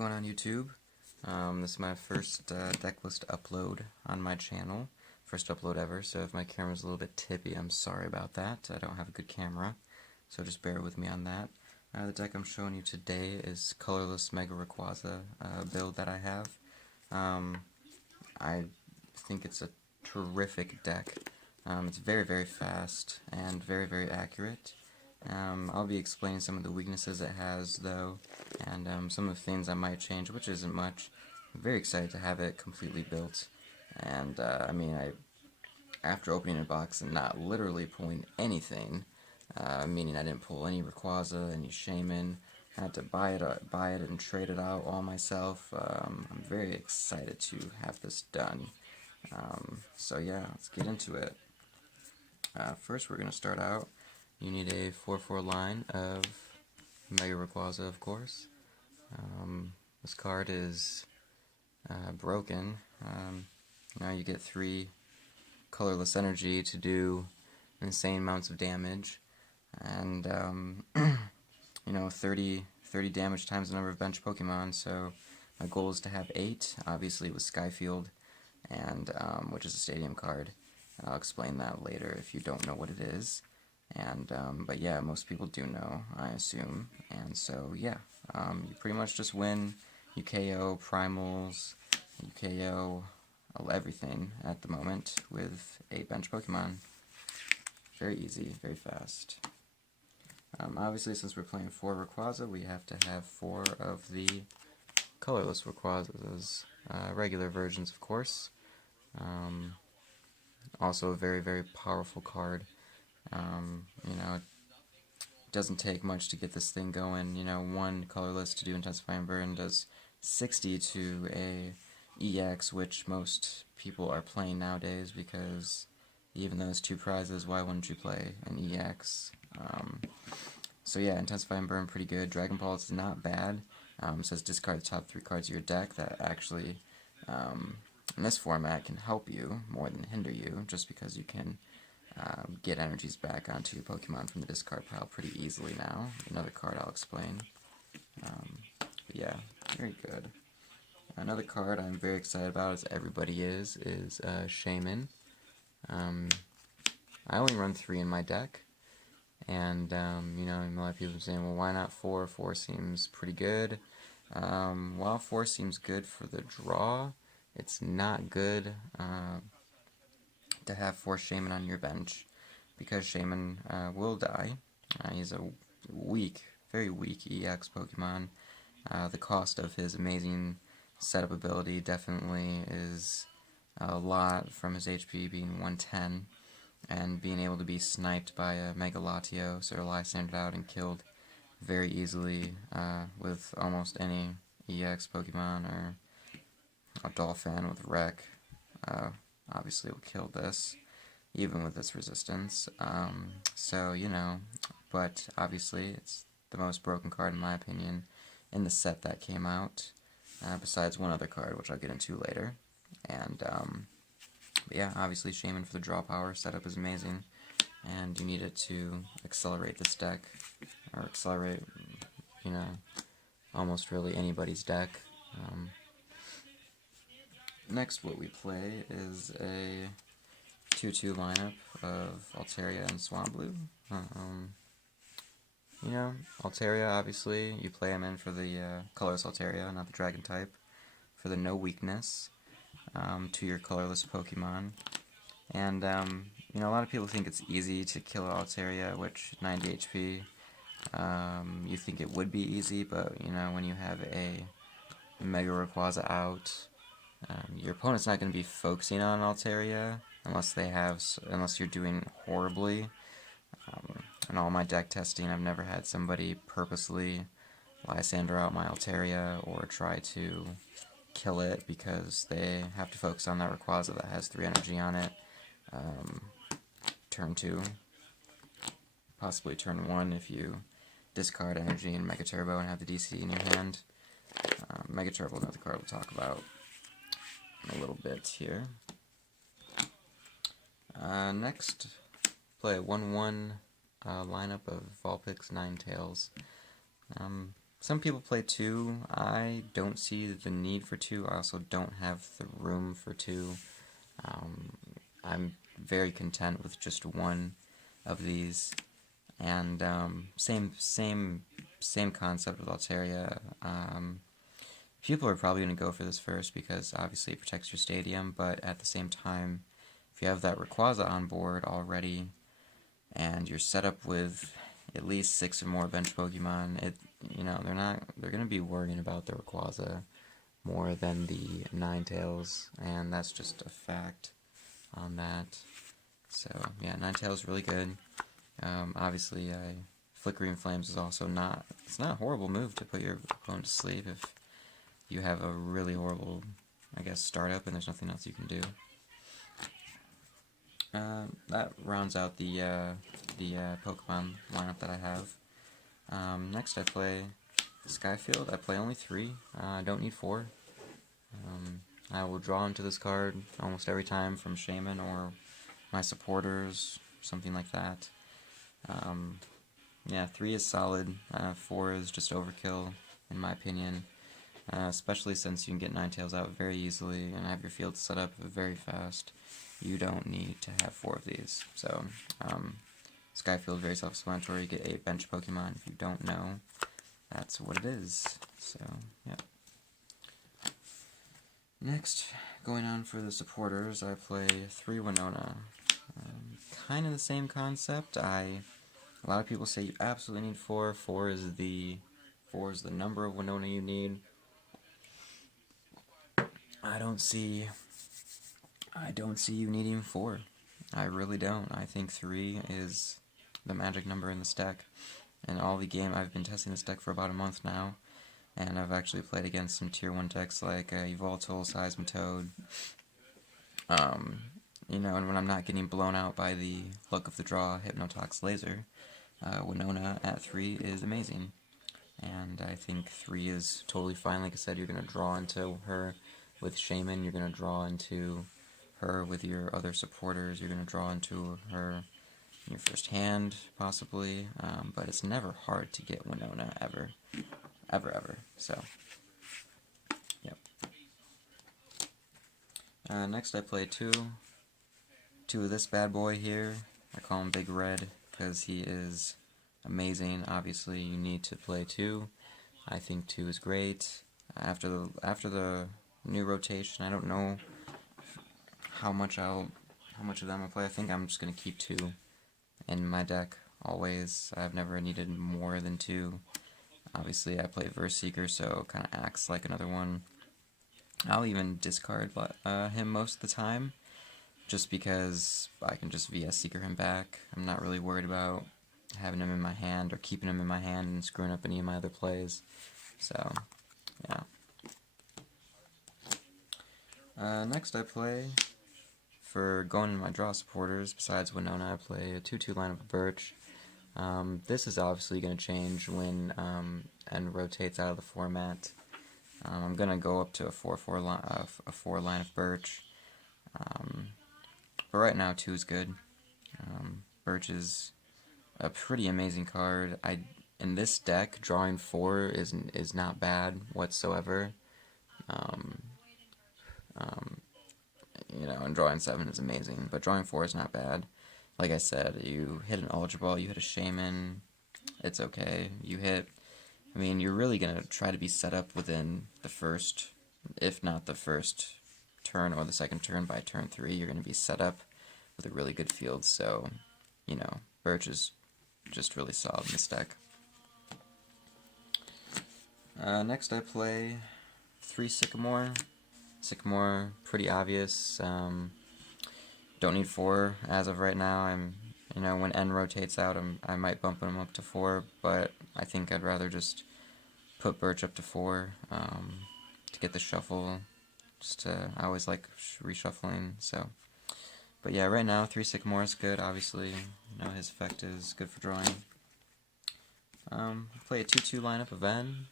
going on YouTube? This is my first deck list upload on my channel. First upload ever, so if my camera's a little bit tippy, I'm sorry about that. I don't have a good camera, so just bear with me on that. The deck I'm showing you today is Colorless Rayquaza build that I have. I think it's a terrific deck. It's very, very fast and very, very accurate. I'll be explaining some of the weaknesses it has, though, and some of the things I might change, which isn't much. I'm very excited to have it completely built, and after opening a box and not literally pulling anything, meaning I didn't pull any Rayquaza, any Shaman, I had to buy it and trade it out all myself. I'm very excited to have this done. So yeah, let's get into it. First, we're going to start out. You need a 4/4 line of Mega Rayquaza, of course. This card is broken. Now you get 3 colorless energy to do insane amounts of damage, and 30 damage times the number of bench Pokemon. So my goal is to have 8, obviously with Skyfield, and which is a stadium card. I'll explain that later if you don't know what it is. And but yeah, most people do know, I assume. And so yeah, you pretty much just win. You KO primals, you KO everything at the moment with 8 bench Pokemon. Very easy, very fast. Obviously, since we're playing 4 Rayquaza, we have to have 4 of the colorless Rayquazas, regular versions, of course. Also a very, very powerful card. It doesn't take much to get this thing going. 1 colorless to do Intensifying Burn does 60 to a EX, which most people are playing nowadays, because even though it's 2 prizes, why wouldn't you play an EX? So yeah, Intensifying Burn pretty good. Dragon Pulse is not bad. It says discard the top 3 cards of your deck. That actually, in this format, can help you more than hinder you, just because you can get energies back onto your Pokemon from the discard pile pretty easily now. Another card I'll explain. But yeah, very good. Another card I'm very excited about, as everybody is Shaman. I only run 3 in my deck, and a lot of people are saying, well, why not 4? 4 seems pretty good. While 4 seems good for the draw, it's not good to have 4 Shaman on your bench, because Shaman will die. He's a weak, very weak EX Pokemon. The cost of his amazing setup ability definitely is a lot, from his HP being 110, and being able to be sniped by a Mega Latios or Lysandered out and killed very easily with almost any EX Pokemon, or a Dolphin with Wreck. Obviously will kill this, even with its resistance. But obviously it's the most broken card, in my opinion, in the set that came out, besides one other card, which I'll get into later. And but yeah, obviously Shaman for the draw power setup is amazing, and you need it to accelerate this deck, or accelerate, almost really anybody's deck. Next, what we play is a 2/2 lineup of Altaria and Swablu. Altaria, obviously, you play them in for the colorless Altaria, not the Dragon type, for the no weakness to your colorless Pokemon. And, a lot of people think it's easy to kill Altaria, which 90 HP, you think it would be easy, but, when you have a Mega Rayquaza out, your opponent's not going to be focusing on Altaria unless you're doing horribly. In all my deck testing, I've never had somebody purposely Lysander out my Altaria or try to kill it because they have to focus on that Rayquaza that has 3 energy on it. Turn 2, possibly turn 1 if you discard energy in Mega Turbo and have the DC in your hand. Mega Turbo, another card we'll talk about in a little bit here. Next, play a 1/1 lineup of Vulpix, Ninetales. Some people play 2. I don't see the need for 2. I also don't have the room for 2. I'm very content with just 1 of these. And same concept with Altaria. People are probably going to go for this first because obviously it protects your stadium, but at the same time, if you have that Rayquaza on board already, and you're set up with at least 6 or more bench Pokemon, they're going to be worrying about the Rayquaza more than the Ninetales, and that's just a fact on that. So yeah, Ninetales really good. Obviously, Flickering Flames is also it's not a horrible move to put your opponent to sleep if you have a really horrible, I guess, startup and there's nothing else you can do. That rounds out the Pokemon lineup that I have. Next I play Skyfield. I play only 3. I don't need 4. I will draw into this card almost every time from Shaman or my supporters, something like that. Yeah, 3 is solid. 4 is just overkill, in my opinion. Especially since you can get Ninetales out very easily and have your field set up very fast. You don't need to have 4 of these. So, Skyfield, very self-explanatory. You get 8 bench Pokemon. If you don't know, that's what it is. So, yeah. Next, going on for the supporters, I play 3 Winona. Kind of the same concept. A lot of people say you absolutely need 4. 4 is the number of Winona you need. I don't see you needing 4. I really don't. I think 3 is the magic number in this deck. And all the game, I've been testing this deck for about a month now, and I've actually played against some tier 1 decks like Yveltal, Seismitoad. And when I'm not getting blown out by the luck of the draw Hypnotox Laser, Winona at 3 is amazing. And I think 3 is totally fine. Like I said, you're going to draw into her with Shaman, you're going to draw into her with your other supporters, you're going to draw into her in your first hand, possibly, but it's never hard to get Winona, ever. So, yep. Next I play 2 of this bad boy here. I call him Big Red because he is amazing. Obviously, you need to play 2. I think 2 is great. After the new rotation, I don't know how much of them I play. I think I'm just gonna keep 2 in my deck always. I've never needed more than 2. Obviously, I play Verse Seeker, so it kind of acts like another one. I'll even discard him most of the time, just because I can just VS Seeker him back. I'm not really worried about having him in my hand or keeping him in my hand and screwing up any of my other plays. So, yeah. Next I play, for going to my draw supporters, besides Winona, I play a 2-2 lineup of Birch. This is obviously going to change when N rotates out of the format. I'm going to go up to a 4 line of Birch. But right now 2 is good. Birch is a pretty amazing card. In this deck, drawing 4 is not bad whatsoever. And drawing 7 is amazing, but drawing 4 is not bad. Like I said, you hit an Ultra Ball, you hit a Shaman, it's okay. You're really going to try to be set up within the first, if not the first turn or the second turn. By turn 3, you're going to be set up with a really good field, so, Birch is just really solid in this deck. Next I play 3 Sycamore. Sycamore, pretty obvious. Don't need 4 as of right now. When N rotates out, I might bump him up to 4, but I think I'd rather just put Birch up to 4 to get the shuffle. I always like reshuffling, so. But yeah, right now 3 Sycamore is good. Obviously, his effect is good for drawing. Play a 2-2 lineup of N.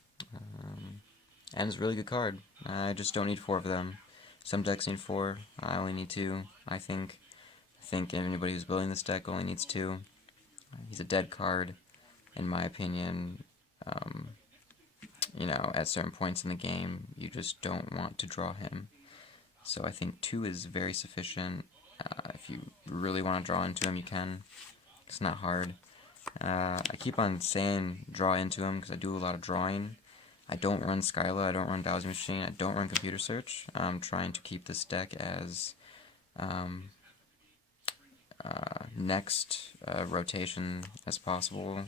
N is a really good card. I just don't need 4 of them. Some decks need 4. I only need 2. I think anybody who's building this deck only needs 2. He's a dead card, in my opinion. know, at certain points in the game, you just don't want to draw him. So I think 2 is very sufficient. If you really want to draw into him, you can. It's not hard. I keep on saying draw into him because I do a lot of drawing. I don't run Skyla, I don't run Dowsing Machine, I don't run Computer Search. I'm trying to keep this deck as next rotation as possible.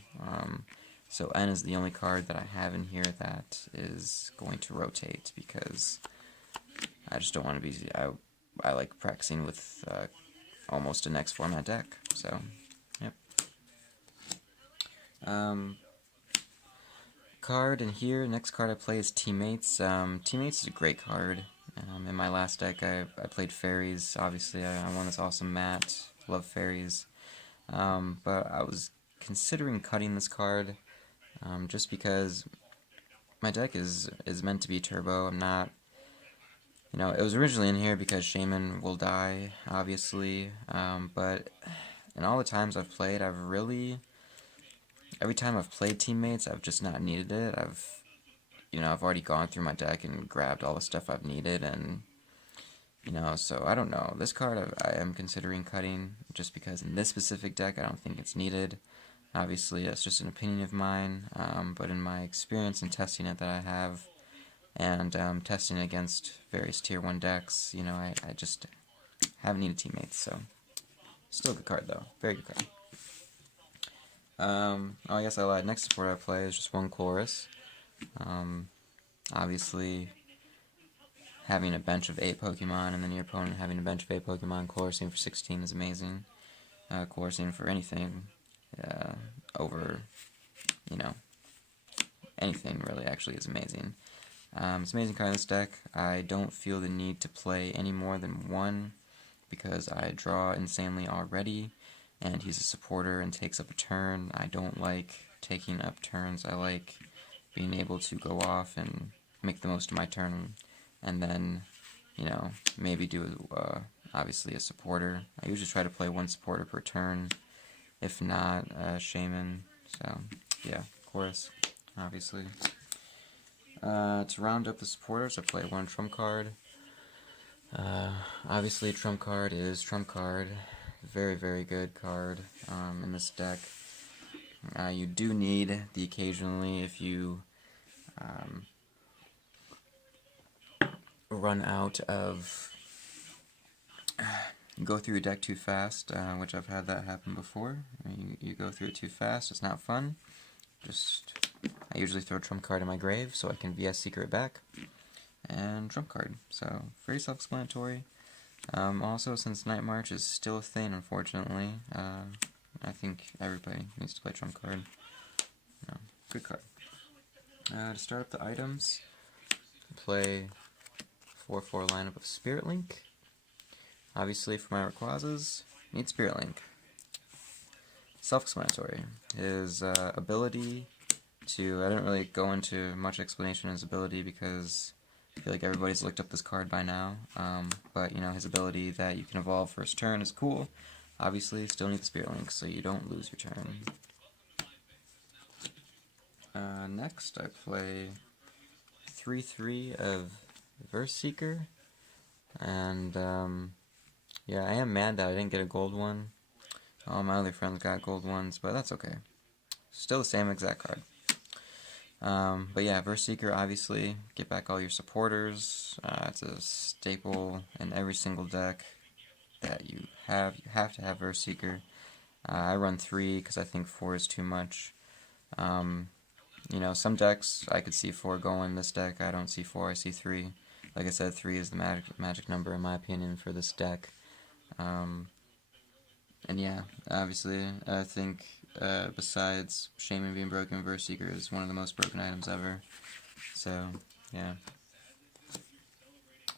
So N is the only card that I have in here that is going to rotate because I just don't want to be... I like practicing with almost a next format deck, so, yep. Card in here, next card I play is Teammates. Teammates is a great card. In my last deck I played Fairies. Obviously I won this awesome mat. Love Fairies. But I was considering cutting this card just because my deck is meant to be turbo. I'm not... You know, it was originally in here because Shaman will die, obviously, but in all the times I've played, every time I've played Teammates, I've just not needed it. I've already gone through my deck and grabbed all the stuff I've needed, and, you know, so I don't know. This card I am considering cutting, just because in this specific deck I don't think it's needed. Obviously, that's just an opinion of mine, but in my experience in testing it that I have, and testing against various Tier 1 decks, you know, I just haven't needed Teammates, so still a good card, though. Very good card. Oh, I guess I lied. Next support I play is just one Chorus. Obviously, having a bench of 8 Pokemon and then your opponent having a bench of 8 Pokemon, chorusing for 16 is amazing. Chorusing for anything over, you know, anything really actually is amazing. It's an amazing card in this deck. I don't feel the need to play any more than 1 because I draw insanely already, and he's a supporter and takes up a turn. I don't like taking up turns. I like being able to go off and make the most of my turn, and then, you know, maybe do obviously a supporter. I usually try to play 1 supporter per turn, if not Shaman. So yeah, Chorus, obviously. To round up the supporters, I play 1 Trump card. Obviously, Trump card is Trump card. Very, very good card in this deck. You do need the occasionally if you run out of... go through your deck too fast, which I've had that happen before. You go through it too fast, it's not fun. I usually throw a Trump card in my grave so I can VS Seeker it back. And Trump card. So, very self-explanatory. Also, since Night March is still a thing, unfortunately, I think everybody needs to play Trump card. No, good card. To start up the items, play 4/4 lineup of Spirit Link. Obviously, for my Rayquazas, need Spirit Link. Self-explanatory. His ability to... I didn't really go into much explanation of his ability because I feel like everybody's looked up this card by now. But, you know, his ability that you can evolve first turn is cool. Obviously, still need the Spirit Link so you don't lose your turn. Next, I play 3/3 of Verse Seeker. And, yeah, I am mad that I didn't get a gold one. All my other friends got gold ones, but that's okay. Still the same exact card. But yeah, Verse Seeker, obviously, get back all your supporters. It's a staple in every single deck that you have. You have to have Verse Seeker. I run 3 because I think 4 is too much. You know, some decks I could see 4 going. This deck, I don't see 4, I see 3. Like I said, 3 is the magic number in my opinion for this deck. And yeah, obviously, I think besides Shaman being broken, Verse Seeker is one of the most broken items ever. So, yeah.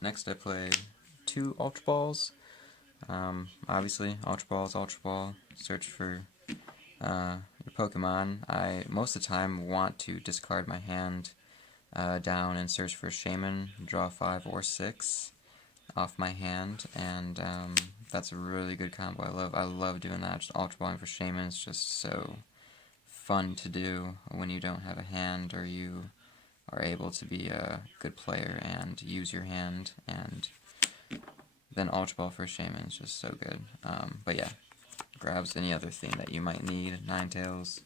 Next I play 2 Ultra Balls. Obviously, Ultra Ball is Ultra Ball. Search for your Pokemon. I, most of the time, want to discard my hand down and search for Shaman, draw 5 or 6 off my hand, and that's a really good combo. I love doing that. Just Ultra Balling for Shaman is just so fun to do when you don't have a hand or you are able to be a good player and use your hand, and then Ultra Ball for Shaman is just so good. But yeah, grabs any other thing that you might need, Ninetales,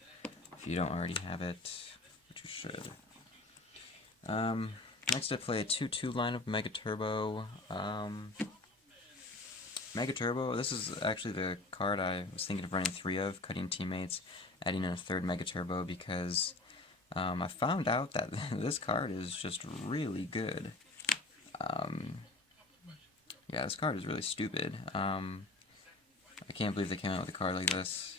if you don't already have it, which you should. Next I play a 2-2 lineup, Mega Turbo. Mega Turbo, this is actually the card I was thinking of running 3 of, cutting teammates, adding in a 3rd Mega Turbo, because I found out that this card is just really good. Yeah, this card is really stupid. I can't believe they came out with a card like this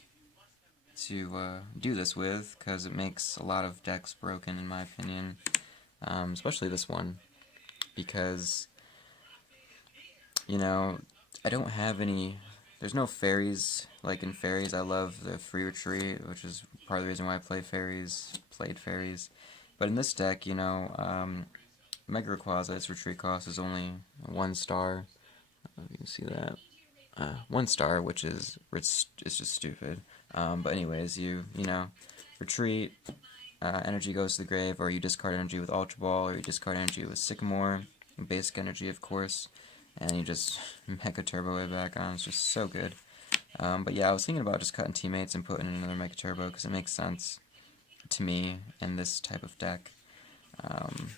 to do this with, because it makes a lot of decks broken, in my opinion. Especially this one, because, you know, I don't have any, there's no fairies. Like in fairies, I love the free retreat, which is part of the reason why I played fairies. But in this deck, you know, Mega Rayquaza, its retreat cost is only 1 star. You can see that. 1 star, which is, it's just stupid. But anyways, you know, retreat, energy goes to the grave, or you discard energy with Ultra Ball, or you discard energy with Sycamore, basic energy, of course, and you just Mega Turbo it back on. It's just so good. But yeah, I was thinking about just cutting teammates and putting in another Mega Turbo, because it makes sense to me in this type of deck.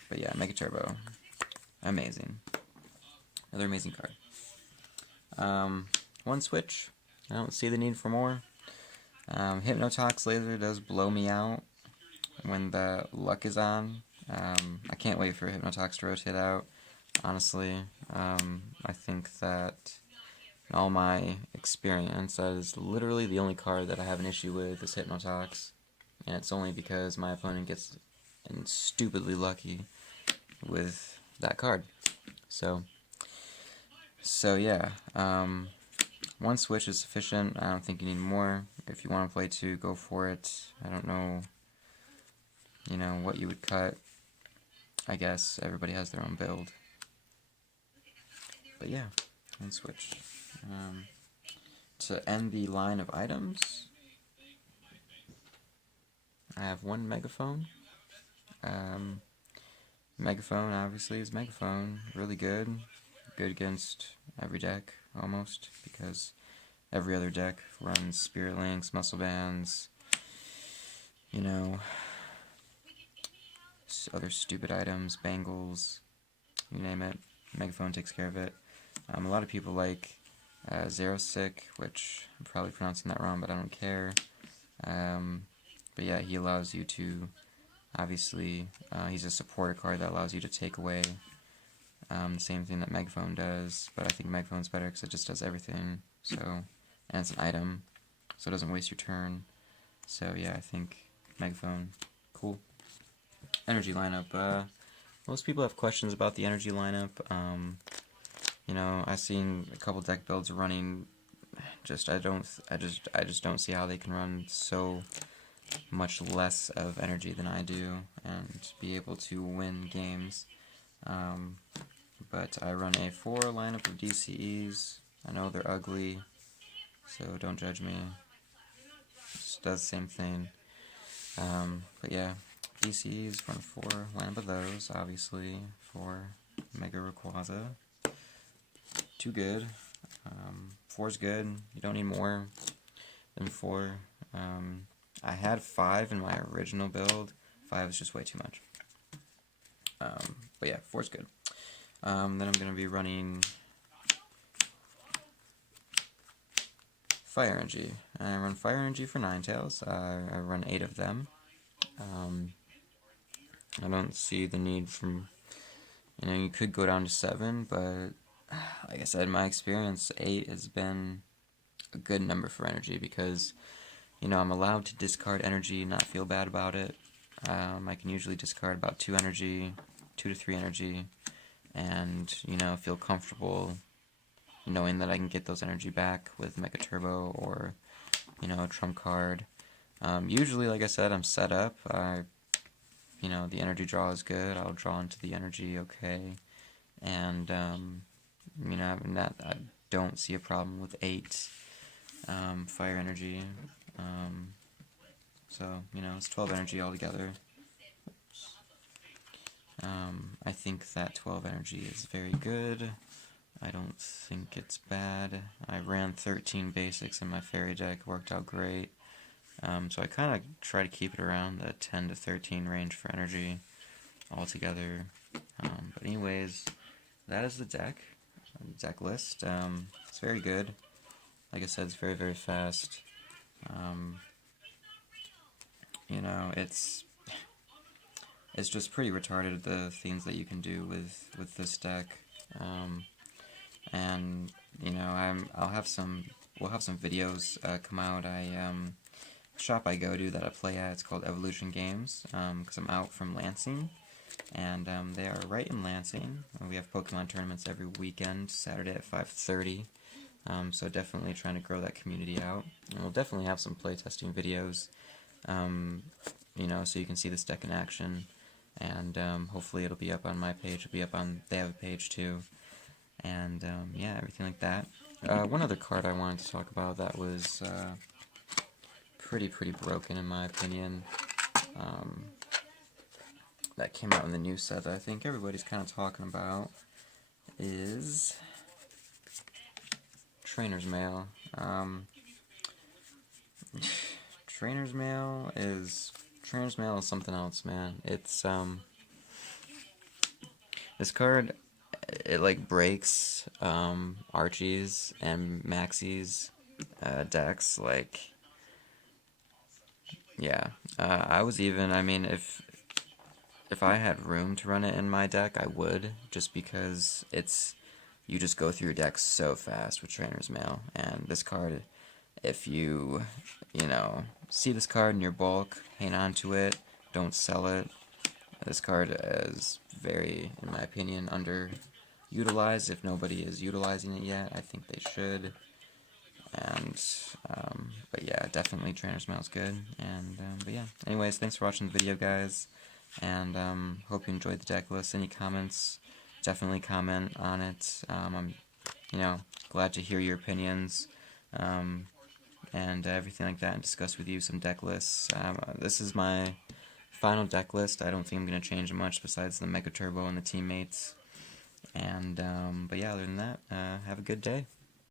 But yeah, Mega Turbo, amazing. Another amazing card. 1 switch, I don't see the need for more. Hypnotox Laser does blow me out when the luck is on. I can't wait for Hypnotox to rotate out, honestly. I think that in all my experience, that is literally the only card that I have an issue with is Hypnotox, and it's only because my opponent gets stupidly lucky with that card. So yeah, 1 switch is sufficient. I don't think you need more. If you want to play 2, go for it. I don't know, you know, what you would cut. I guess everybody has their own build. But yeah, 1 switch. To end the line of items, I have 1 Megaphone. Megaphone, obviously, is Megaphone. Really good. Good against every deck, almost, because every other deck runs Spirit Links, Muscle Bands, you know, other stupid items, Bangles, you name it. Megaphone takes care of it. A lot of people like Xerosic, which I'm probably pronouncing that wrong, but I don't care. But yeah, he allows you to, obviously, he's a supporter card that allows you to take away the same thing that Megaphone does, but I think Megaphone's better because it just does everything, so, and it's an item, so it doesn't waste your turn. So yeah, I think Megaphone, cool. Energy lineup, most people have questions about the energy lineup. You know, I've seen a couple deck builds running, I just don't see how they can run so much less of energy than I do and be able to win games. But I run a 4 lineup of DCEs. I know they're ugly, so don't judge me. Just does the same thing. But yeah, DCEs, run 4 lineup of those, obviously, for Mega Rayquaza. 2 good. 4's good. You don't need more than 4. I had 5 in my original build. 5 is just way too much. But yeah, 4's good. Then I'm going to be running Fire Energy. I run Fire Energy for Ninetales. I run 8 of them. I don't see the need from, you know, you could go down to 7, but like I said, in my experience, 8 has been a good number for energy because, you know, I'm allowed to discard energy and not feel bad about it. I can usually discard about 2 energy, 2 to 3 energy, and, you know, feel comfortable knowing that I can get those energy back with Mega Turbo or, you know, a trump card. Usually, like I said, I'm set up. You know, the energy draw is good. I'll draw into the energy okay. And, you know, I don't see a problem with 8 fire energy. So, you know, it's 12 energy altogether. I think that 12 energy is very good. I don't think it's bad. I ran 13 basics in my fairy deck, worked out great. So I kind of try to keep it around the 10 to 13 range for energy altogether. But anyways, that is the deck list. It's very good. Like I said, it's very, very fast. You know, it's just pretty retarded, the things that you can do with this deck. And you know, we'll have some videos come out. Shop I go to that I play at, it's called Evolution Games, because I'm out from Lansing, and they are right in Lansing. We have Pokemon tournaments every weekend, Saturday at 5:30. So definitely trying to grow that community out, and we'll definitely have some playtesting videos, you know, so you can see this deck in action, and hopefully it'll be up on my page. It'll be up on, they have a page too, and yeah, everything like that. One other card I wanted to talk about that was pretty broken in my opinion, that came out in the new set that I think everybody's kind of talking about, is Trainer's Mail. Trainer's Mail is something else, man. It's this card, it like breaks Archie's and Maxie's decks. Like, yeah, I mean, if I had room to run it in my deck, I would, just because you just go through your deck so fast with Trainer's Mail. And this card, if you know, see this card in your bulk, hang on to it, don't sell it. This card is very, in my opinion, underutilized. If nobody is utilizing it yet, I think they should. And but yeah, definitely Trainer's Mail is good. And but yeah, anyways, thanks for watching the video, guys, and hope you enjoyed the deck list. Any comments, definitely comment on it. I'm, you know, glad to hear your opinions, and everything like that, and discuss with you some deck lists. This is my final deck list. I don't think I'm going to change much besides the Mega Turbo and the teammates. And but yeah, other than that, have a good day.